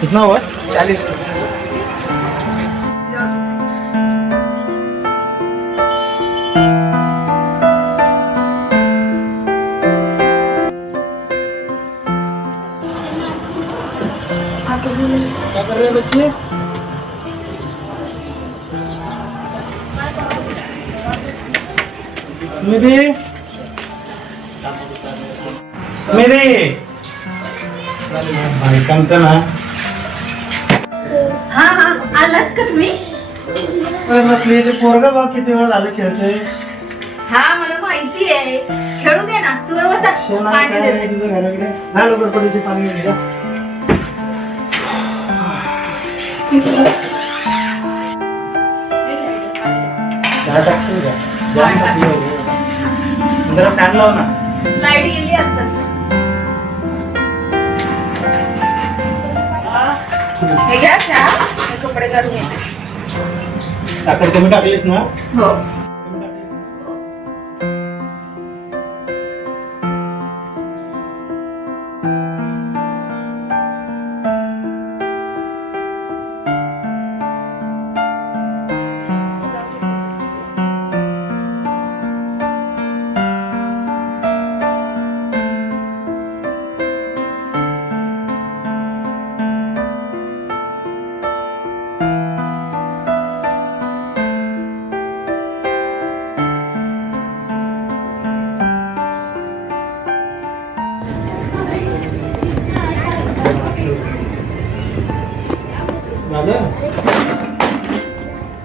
कितना हुआ? 40। क्या कर रहे हैं बच्चे? मेरे भाई कंचन ना. हा हा आलात का तुम्ही? नसले ते पोरगा बघ किती वेळ झालं खेळतोय. हा मला माहिती आहे. खेळू दे ना. तू बसा. पाणी देते. तुझं घराकडे नाही लवकर पडीचे पाणी घे. चहा टाकशील का? जाम टाकली हो. जरा फॅन लाव ना. लाईट गेली आताच. हे घ्या चहा. हे कपडे काढून येते. साखर कमी टाकलीस ना? हो.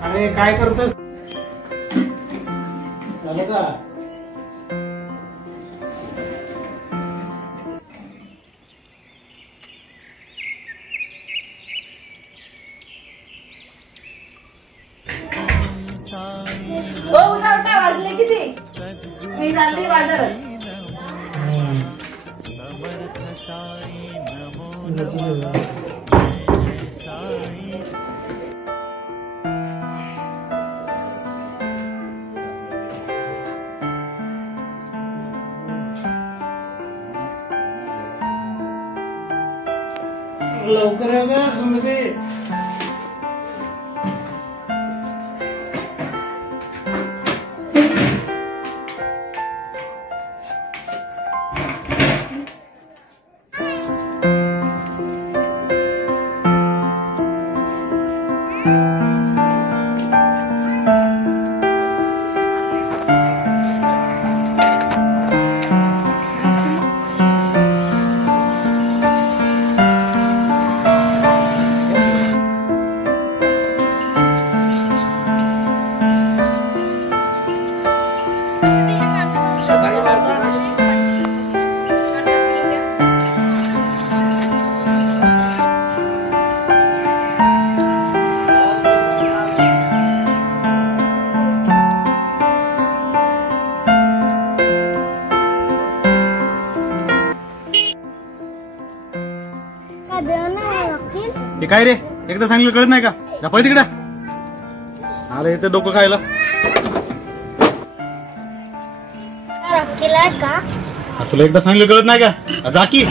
अरे काय करतोस? झालं का? काय वाजले किती? मी चालली बाजारात. लवकर ये ग सुमती. हे काय रे? एकदा सांगितलं कळत नाही का? जा पळ तिकडे. आलं इथं डोकं खायला. तुला एकदा सांगितलं कळत नाही का? जा की.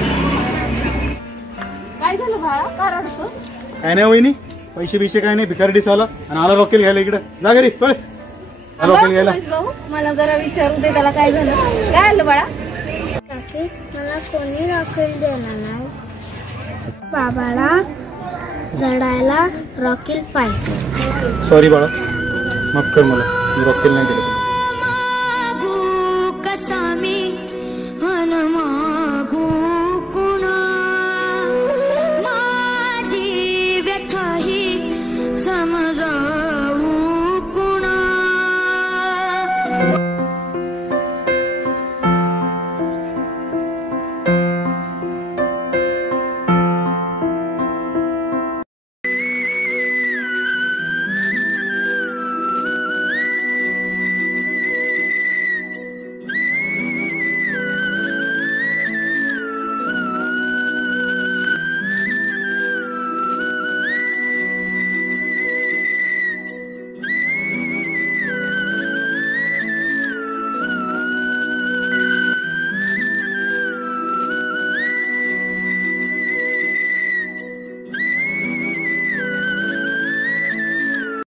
काय झालं बाळा? का रडतोस? काय नाही वहिनी, पैसे बिशे काय नाही, भिकारी दिसाला आणि आला रॉकेल घ्यायला इकडे. जा घरी पळ. रॉकेल घ्यायला. भाऊ मला जरा विचारू दे त्याला काय झालं. काय आलं बाळा? मला कोणी रॉकेल देणार नाही. बाबाला जडायला रॉकेल पाहिजे. सॉरी बाळा, माफ कर मला, मी रॉकेल नाही दिलं.